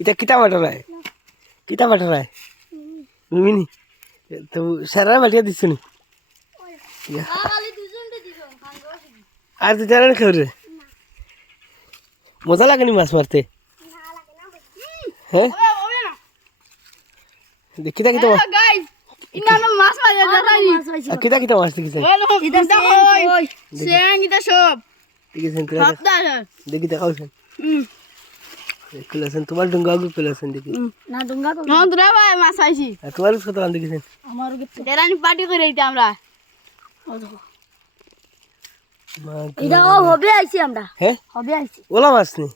এটা কিতা বাটরায় কিতা বাটরায় মিনি তো সারা বাটিয়া দিছ নি আর তুই জানেন খেয়ে মজা লাগেনি মাছ মারতে হ্যাঁ কিতা কিতা মাছ কিতা কিতা মাছ দেখিছেন দেখি দেখাওছেন খুলেছেন তোমার ডুঙ্গা খুলেছেন দেখি না ডুঙ্গা মাছ আইছি তোমার কত দেখেছেন আমার পার্টি করে আমরা এটা হবে আইছি আমরা হ্যাঁ হবে আইছি ওলা মাছ নি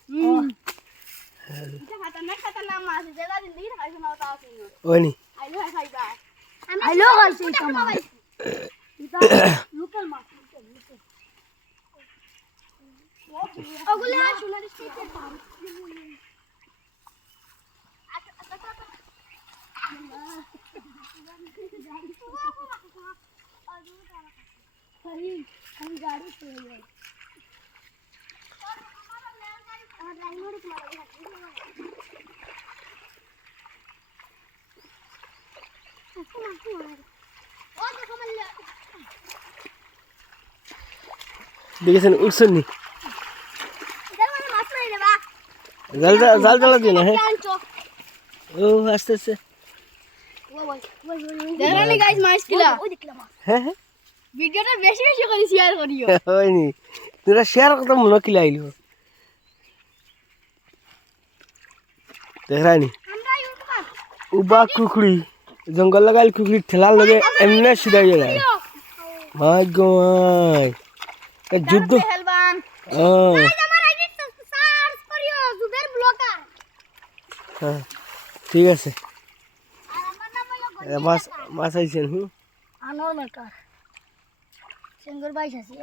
ওইনি আইলো খাইছি লোকাল মাছ ওগুলো সোনালি স্টিকের দাম हम गाड़ी से गए और राइनो रे तुम्हारा দেখেছেন উঠছেন নি জাল জাল জ্বালা দিয়ে না হ্যাঁ ও আস্তে আস্তে দেখলাম গাইস মাছ কিলা হ্যাঁ হ্যাঁ ভিডিওটা বেশি বেশি করে শেয়ার করিও হয়নি তোরা শেয়ার করতে মনে কিলা আইলো দেখানি উবা কুকুরি জঙ্গল লাগাইল কুকুরি ঠেলার লগে এমনি সিধা হয়ে যায় মাই গো মাই এই যুদ্ধ হেলবান আমার আইডি সার্চ করিও জুবের ব্লগার হ্যাঁ ঠিক আছে আর আমার নাম হলো মাছ মাছ আইছেন আনোর মেকার সিঙ্গল বাইশ আছে